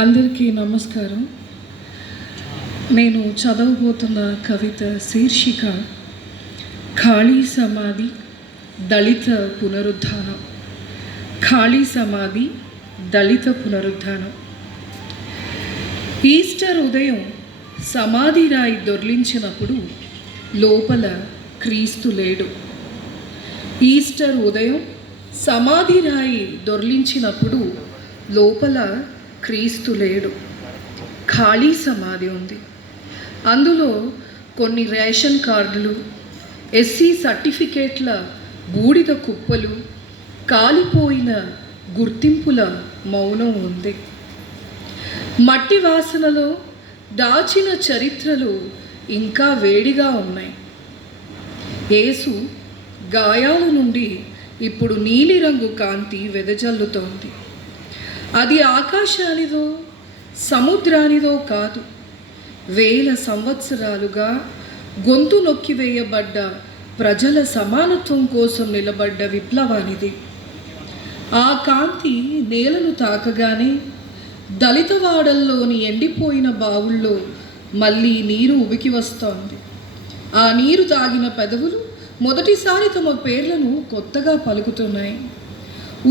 అందరికీ నమస్కారం. నేను చదవబోతున్న కవిత శీర్షిక ఖాళీ సమాధి దళిత పునరుద్ధానం. ఖాళీ సమాధి దళిత పునరుద్ధానం. ఈస్టర్ ఉదయం సమాధి రాయి దొర్లించినప్పుడు లోపల క్రీస్తు లేడు. ఈస్టర్ ఉదయం సమాధి రాయి దొర్లించినప్పుడు లోపల క్రీస్తు లేడు. ఖాళీ సమాధి ఉంది. అందులో కొన్ని రేషన్ కార్డులు, ఎస్సీ సర్టిఫికేట్ల బూడిద కుప్పలు, కాలిపోయిన గుర్తింపుల మౌనం ఉంది. మట్టి వాసనలో దాచిన చరిత్రలు ఇంకా వేడిగా ఉన్నాయి. యేసు గాయాల నుండి ఇప్పుడు నీలిరంగు కాంతి వెదజల్లుతోంది. అది ఆకాశానిదో సముద్రానిదో కాదు, వేల సంవత్సరాలుగా గొంతు నొక్కివేయబడ్డ ప్రజల సమానత్వం కోసం నిలబడ్డ విప్లవానిది. ఆ కాంతి నేలను తాకగానే దళితవాడల్లోని ఎండిపోయిన బావుల్లో మళ్ళీ నీరు ఉబికి వస్తోంది. ఆ నీరు తాగిన పెదవులు మొదటిసారి తమ పేర్లను కొత్తగా పలుకుతున్నాయి.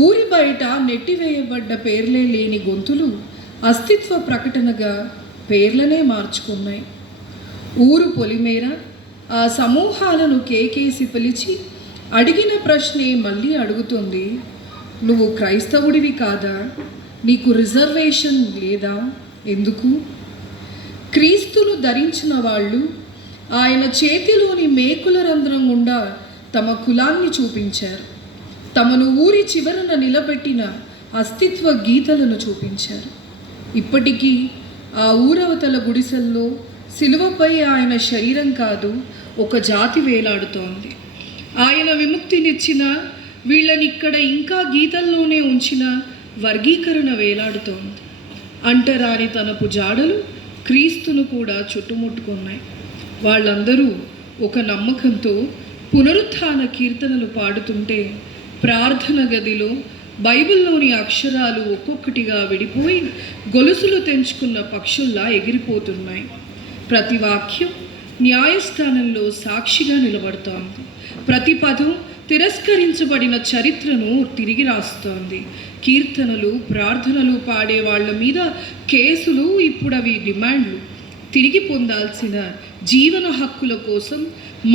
ఊరి బయట నెట్టివేయబడ్డ పేర్లే లేని గొంతులు అస్తిత్వ ప్రకటనగా పేర్లనే మార్చుకున్నాయి. ఊరు పొలిమేర ఆ సమూహాలను కేకేసి పిలిచి అడిగిన ప్రశ్నే మళ్ళీ అడుగుతుంది. నువ్వు క్రైస్తవుడివి కాదా? నీకు రిజర్వేషన్ లేదా? ఎందుకు? క్రీస్తును ధరించిన వాళ్ళు ఆయన చేతిలోని మేకుల రంధ్రం గుండా తమ కులాన్ని చూపించారు. తమను ఊరి చివరన నిలబెట్టిన అస్తిత్వ గీతలను చూపించారు. ఇప్పటికీ ఆ ఊరవతల గుడిసెల్లో సిలువపై ఆయన శరీరం కాదు, ఒక జాతి వేలాడుతోంది. ఆయన విముక్తినిచ్చిన వీళ్ళని ఇక్కడ ఇంకా గీతల్లోనే ఉంచిన వర్గీకరణ వేలాడుతోంది. అంటరాని తనపు జాడలు క్రీస్తును కూడా చుట్టుముట్టుకున్నాయి. వాళ్ళందరూ ఒక నమ్మకంతో పునరుత్థాన కీర్తనలు పాడుతుంటే ప్రార్థన గదిలో బైబిల్లోని అక్షరాలు ఒక్కొక్కటిగా విడిపోయి గొలుసులు తెంచుకున్న పక్షుల్లా ఎగిరిపోతున్నాయి. ప్రతి వాక్యం న్యాయస్థానంలో సాక్షిగా నిలబడుతోంది. ప్రతి పదం తిరస్కరించబడిన చరిత్రను తిరిగి రాస్తోంది. కీర్తనలు, ప్రార్థనలు పాడే వాళ్ళ మీద కేసులు, ఇప్పుడు అవి డిమాండ్లు. తిరిగి పొందాల్సిన జీవన హక్కుల కోసం,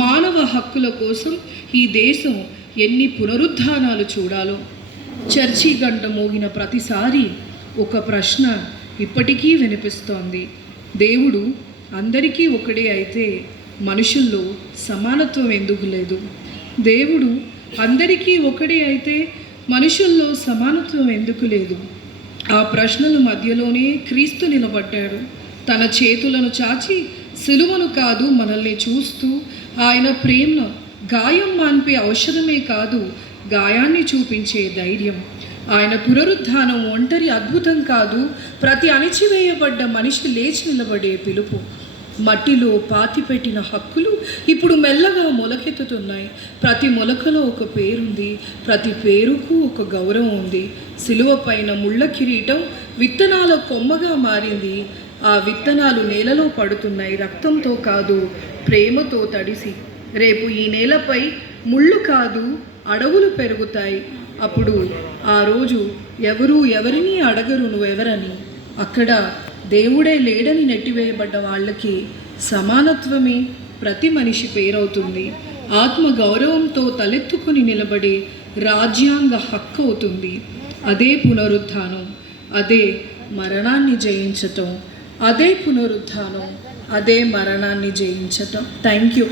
మానవ హక్కుల కోసం ఈ దేశం ఎన్ని పునరుద్ధానాలు చూడాలో. చర్చి గంట మోగిన ప్రతిసారి ఒక ప్రశ్న ఇప్పటికీ వినిపిస్తోంది. దేవుడు అందరికీ ఒకడే అయితే మనుషుల్లో సమానత్వం ఎందుకు లేదు? దేవుడు అందరికీ ఒకడే అయితే మనుషుల్లో సమానత్వం ఎందుకు లేదు? ఆ ప్రశ్నల మధ్యలోనే క్రీస్తు నిలబడ్డాడు. తన చేతులను చాచి సిలువను కాదు మనల్ని చూస్తూ ఆయన ప్రేమను గాయం మాన్పే ఔషధమే కాదు, గాయాన్ని చూపించే ధైర్యం. ఆయన పునరుద్ధానం ఒంటరి అద్భుతం కాదు, ప్రతి అణిచివేయబడ్డ మనిషి లేచి నిలబడే పిలుపు. మట్టిలో పాతిపెట్టిన హక్కులు ఇప్పుడు మెల్లగా మొలకెత్తుతున్నాయి. ప్రతి మొలకలో ఒక పేరుంది, ప్రతి పేరుకు ఒక గౌరవం ఉంది. సిలువ పైన ముళ్ళ కిరీటం విత్తనాల కొమ్మగా మారింది. ఆ విత్తనాలు నేలలో పడుతున్నాయి, రక్తంతో కాదు, ప్రేమతో తడిసి. రేపు ఈ నేలపై ముళ్ళు కాదు, అడవులు పెరుగుతాయి. అప్పుడు ఆ రోజు ఎవరూ ఎవరినీ అడగరు నువ్వెవరని. అక్కడ దేవుడే లేడని నెట్టివేయబడ్డ వాళ్ళకి సమానత్వమే ప్రతి మనిషి పేరవుతుంది. ఆత్మ గౌరవంతో తలెత్తుకుని నిలబడే రాజ్యాంగ హక్కు అవుతుంది. అదే పునరుత్థానం, అదే మరణాన్ని జయించటం. అదే పునరుత్థానం, అదే మరణాన్ని జయించటం. Thank you.